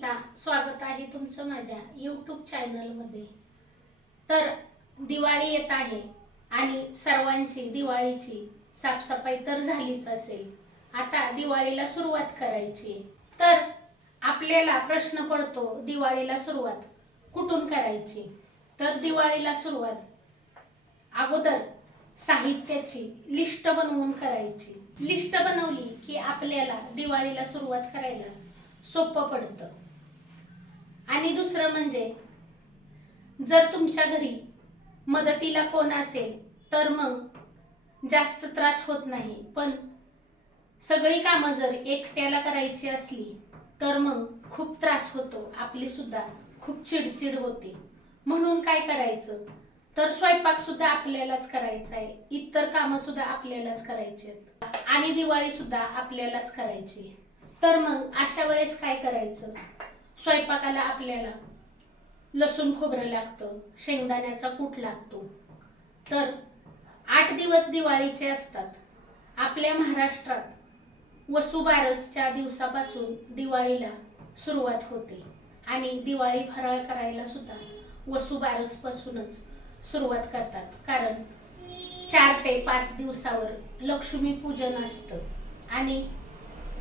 स्मिता स्वागत आहे तुमचं माझ्या यूट्यूब चॅनलमध्ये तर दिवाळी येत आहे आणि सर्वांची दिवाळीची साफसफाई तर झालीच असेल. आता दिवाळीला सुरुवात करायची. तर आपल्याला प्रश्न पडतो दिवाळीला सुरुवात कुठून करायची? तर दिवाळीला सुरुवात अगोदर साहित्याची लिस्ट बनवून करायची. लिस्ट बनवली की आपल्याला दिवाळीला सुरुवात करायला सोपं पडतं. आणि दुसरं म्हणजे जर तुमच्या घरी मदतीला कोण असेल तर मग जास्त त्रास होत नाही. पण सगळी कामं जर एकट्याला करायची असली तर मग खूप त्रास होतो. आपली सुद्धा खूप चिडचिड होते. म्हणून काय करायचं? तर स्वयंपाक सुद्धा आपल्यालाच करायचा आहे. इतर कामं सुद्धा आपल्यालाच करायची आहेत. आणि दिवाळी सुद्धा आपल्यालाच करायची तर मग अशा वेळेस काय करायचं? स्वयंपाकाला आपल्याला लसूण खोबरं लागतं शेंगदाण्याचा कूट लागतो. तर आठ दिवस दिवाळीचे असतात. आपल्या महाराष्ट्रात वसुबारसच्या दिवसापासून दिवाळीला सुरुवात होते आणि दिवाळी फराळ करायला सुद्धा वसुबारसपासूनच सुरुवात करतात. कारण चार ते पाच दिवसावर लक्ष्मी पूजन असतं आणि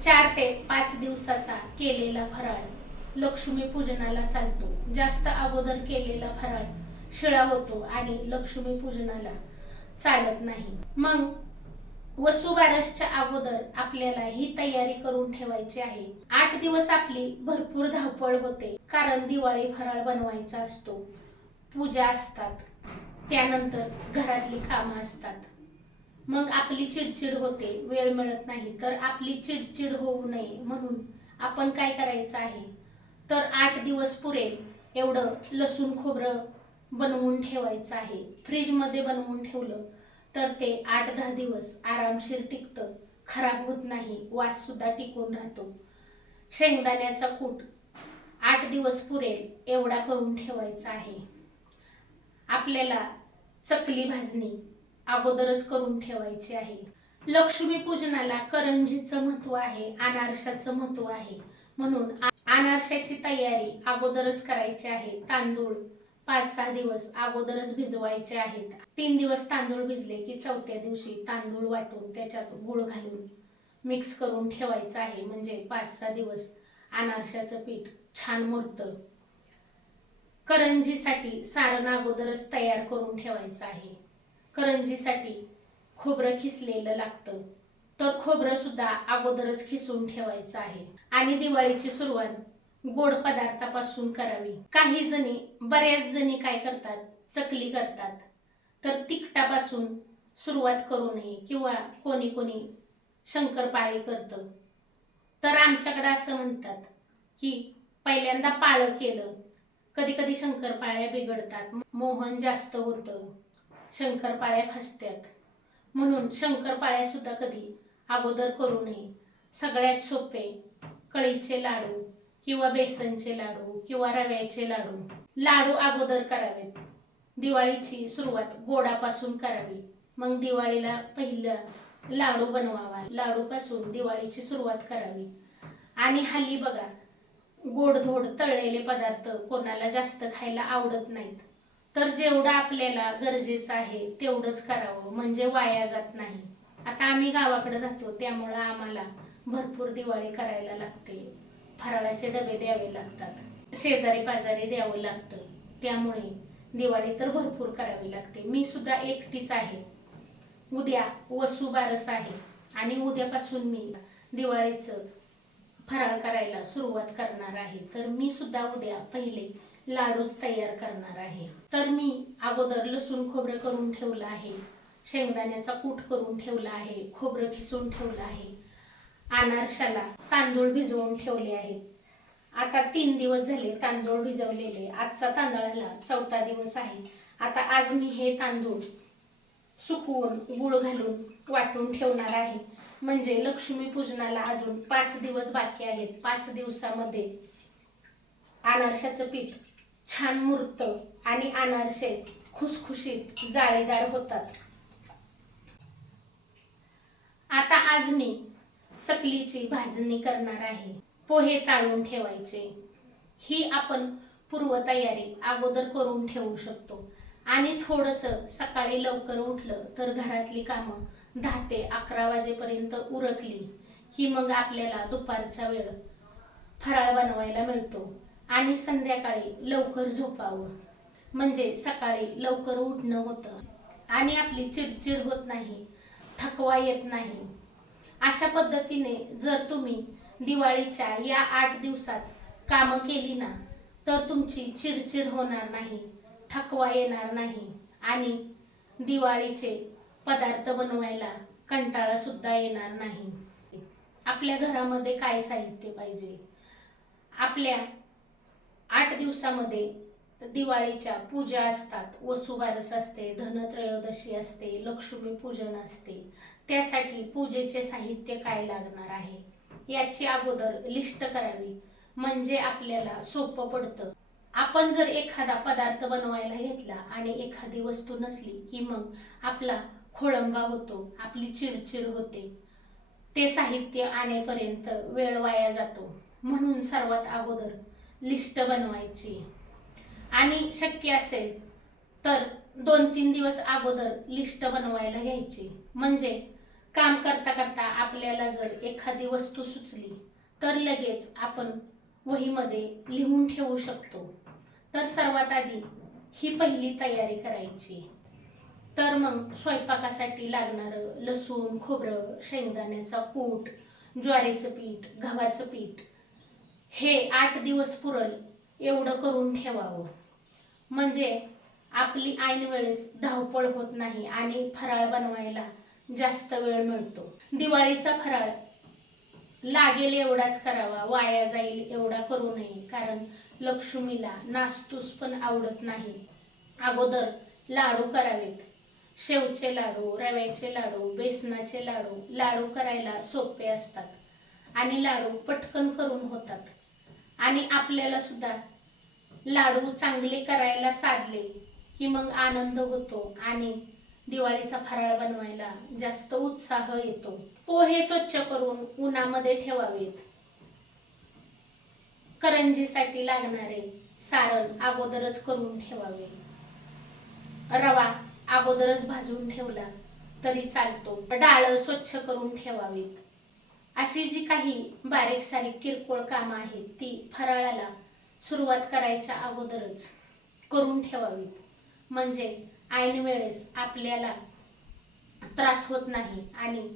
चार ते पाच दिवसाचा केलेला फराळ लक्ष्मी पूजनाला चालतो. जास्त अगोदर केलेला फराळ शिळा होतो आणि लक्ष्मी पूजनाला चालत नाही. मग वसुबारसच्या अगोदर आपल्याला ही तयारी करून ठेवायची आहे. आठ दिवस आपली भरपूर धावपळ होते कारण दिवाळी फराळ बनवायचा असतो. पूजा असतात त्यानंतर घरातली कामं असतात. मग आपली चिडचिड होते वेळ मिळत नाही तर आपली चिडचिड होऊ नये म्हणून आपण काय करायचं आहे? तर आठ दिवस पुरेल एवढं लसूण खोबरं बनवून ठेवायचं आहे. फ्रीजमध्ये बनवून ठेवलं तर ते आठ दहा दिवस आरामशीर टिकतं. खराब होत नाही वास सुद्धा टिकून राहतो. शेंगदाण्याचा कूट आठ दिवस पुरेल एवढा करून ठेवायचा आहे. आपल्याला चकली भाजणी अगोदरच करून ठेवायची आहे. लक्ष्मी पूजनाला करंजीचं महत्त्व आहे अनारशाचं महत्त्व आहे. म्हणून अनारशाची तयारी अगोदरच करायची आहे. तांदूळ पाच सहा दिवस अगोदरच भिजवायचे आहेत. तीन दिवस तांदूळ भिजले की चौथ्या दिवशी तांदूळ वाटून त्याच्यात गुळ घालून मिक्स करून ठेवायचं आहे. म्हणजे पाच सहा दिवस अनारशाचं पीठ छान मुरतं. करंजीसाठी सारण अगोदरच तयार करून ठेवायचं आहे. करंजीसाठी खोबरं खिसलेलं लागतं. तर खोबरं सुद्धा अगोदरच खिसून ठेवायचं आहे. आणि दिवाळीची सुरुवात गोड पदार्थापासून करावी. काही जणी बऱ्याच जणी काय करतात? चकली करतात. तर तिखटापासून सुरुवात करू नये किंवा कोणी कोणी शंकरपाळी करतं. तर आमच्याकडे असं म्हणतात की पहिल्यांदा पाळं केलं. कधी कधी शंकरपाळ्या बिघडतात. मोहन जास्त होतं. शंकरपाळ्या फसत्यात. म्हणून शंकरपाळ्या सुद्धा कधी अगोदर करू नये. सगळ्यात सोपे कळीचे लाडू किंवा बेसनचे लाडू किंवा रव्याचे लाडू. लाडू अगोदर करावेत. दिवाळीची सुरुवात गोडापासून करावी. मग दिवाळीला पहिलं लाडू बनवावा. लाडूपासून दिवाळीची सुरुवात करावी. आणि हल्ली बघा गोडधोड तळलेले पदार्थ कोणाला जास्त खायला आवडत नाहीत. तर जेवढं आपल्याला गरजेचं आहे तेवढंच करावं. म्हणजे वाया जात नाही. आता आम्ही गावाकडे राहतो त्यामुळं आम्हाला भरपूर दिवाळी करायला लागते. फराळाचे डबे द्यावे लागतात शेजारी पाजारी द्यावं लागतं. त्यामुळे दिवाळी तर भरपूर करावी लागते. मी सुद्धा एकटीच आहे. उद्या वसुबारस आहे आणि उद्यापासून मी दिवाळीचं फराळ करायला सुरुवात करणार आहे. तर मी सुद्धा उद्या पहिले लाडूच तयार करणार आहे. तर मी अगोदर लसूण खोबरं करून ठेवलं आहे. शेंगदाण्याचा कूट करून ठेवला आहे खोबरं खिसून ठेवलं आहे. अनारशाला तांदूळ भिजवून ठेवले आहेत. आता तीन दिवस झाले तांदूळ भिजवलेले. आजचा तांदळाला चौथा दिवस आहे. आता आज मी हे तांदूळ सुकवून गुळ घालून वाटून ठेवणार आहे. म्हणजे लक्ष्मी पूजनाला अजून पाच दिवस बाकी आहेत. पाच दिवसामध्ये अनारशाचं पीठ छान मुरतं आणि अनारसे खुसखुशीत जाळीदार होतात. आता आज मी चकलीची भाजणी करणार आहे. पोहे चाळून ठेवायचे. ही आपण पूर्वतयारी अगोदर करून ठेवू शकतो. आणि थोडंसं सकाळी लवकर उठलं तर घरातली कामं दहा ते अकरा वाजेपर्यंत उरकली की मग आपल्याला दुपारचा वेळ फराळ बनवायला मिळतो आणि संध्याकाळी लवकर झोपावं. म्हणजे सकाळी लवकर उठणं होतं. आणि आपली चिडचिड होत नाही. थकवा येत नाही. अशा पद्धतीने जर तुम्ही दिवाळीच्या या आठ दिवसात कामं केली ना तर तुमची चिडचिड होणार नाही थकवा येणार नाही आणि दिवाळीचे पदार्थ बनवायला कंटाळा सुद्धा येणार नाही. आपल्या घरामध्ये काय साहित्य पाहिजे? आपल्या आठ दिवसामध्ये दिवाळीच्या पूजा असतात. वसुबारस असते धनत्रयोदशी असते लक्ष्मी पूजन असते. त्यासाठी पूजेचे साहित्य काय लागणार आहे? याची अगोदर लिस्ट करावी. म्हणजे आपल्याला सोपं पडतं. आपण जर एखादा पदार्थ बनवायला घेतला आणि एखादी वस्तू नसली की मग आपला खोळंबा होतो आपली चिडचिड होते. ते साहित्य आणेपर्यंत वेळ वाया जातो. म्हणून सर्वात अगोदर लिस्ट बनवायची. आणि शक्य असेल तर दोन तीन दिवस अगोदर लिस्ट बनवायला घ्यायची. म्हणजे काम करता करता आपल्याला जर एखादी वस्तू सुचली तर लगेच आपण वहीमध्ये लिहून ठेवू शकतो. तर सर्वात आधी ही पहिली तयारी करायची. तर मग स्वयंपाकासाठी लागणारं लसूण खोबरं शेंगदाण्याचा कूट ज्वारीचं पीठ गव्हाचं पीठ हे आठ दिवस पुरल. एवढं करून ठेवावं. म्हणजे आपली ऐन वेळेस धावपळ होत नाही आणि फराळ बनवायला जास्त वेळ मिळतो. दिवाळीचा फराळ लागेल एवढाच करावा वाया जाईल एवढा करू नये कारण लक्ष्मीला नास्तूस पण आवडत नाही. अगोदर लाडू करावेत. शेवचे लाडू रव्याचे लाडू बेसनाचे लाडू लाडू करायला सोपे असतात आणि लाडू पटकन करून होतात. आणि आपल्याला सुद्धा लाडू चांगले करायला साधले की मग आनंद होतो आणि दिवाळीचा फराळ बनवायला जास्त उत्साह येतो. पोहे स्वच्छ करून उन्हामध्ये ठेवावेत. करंजीसाठी लागणारे सारण अगोदरच करून ठेवावे. रवा अगोदरच भाजून ठेवला तरी चालतो. डाळ स्वच्छ करून ठेवावीत. अशी जी काही बारीक सारीक किरकोळ कामं आहेत ती फराळाला सुरुवात करायच्या अगोदरच करून ठेवावीत. म्हणजे ऐन वेळेस आपल्याला त्रास होत नाही आणि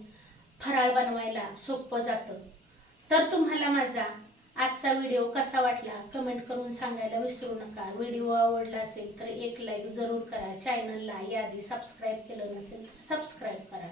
फराळ बनवायला सोपं जातं. तर तुम्हाला माझा आजचा व्हिडिओ कसा वाटला कमेंट करून सांगायला विसरू नका. व्हिडिओ आवडला असेल तर एक लाईक जरूर करा. चॅनलला याआधी सबस्क्राईब केलं नसेल तर सबस्क्राईब करा.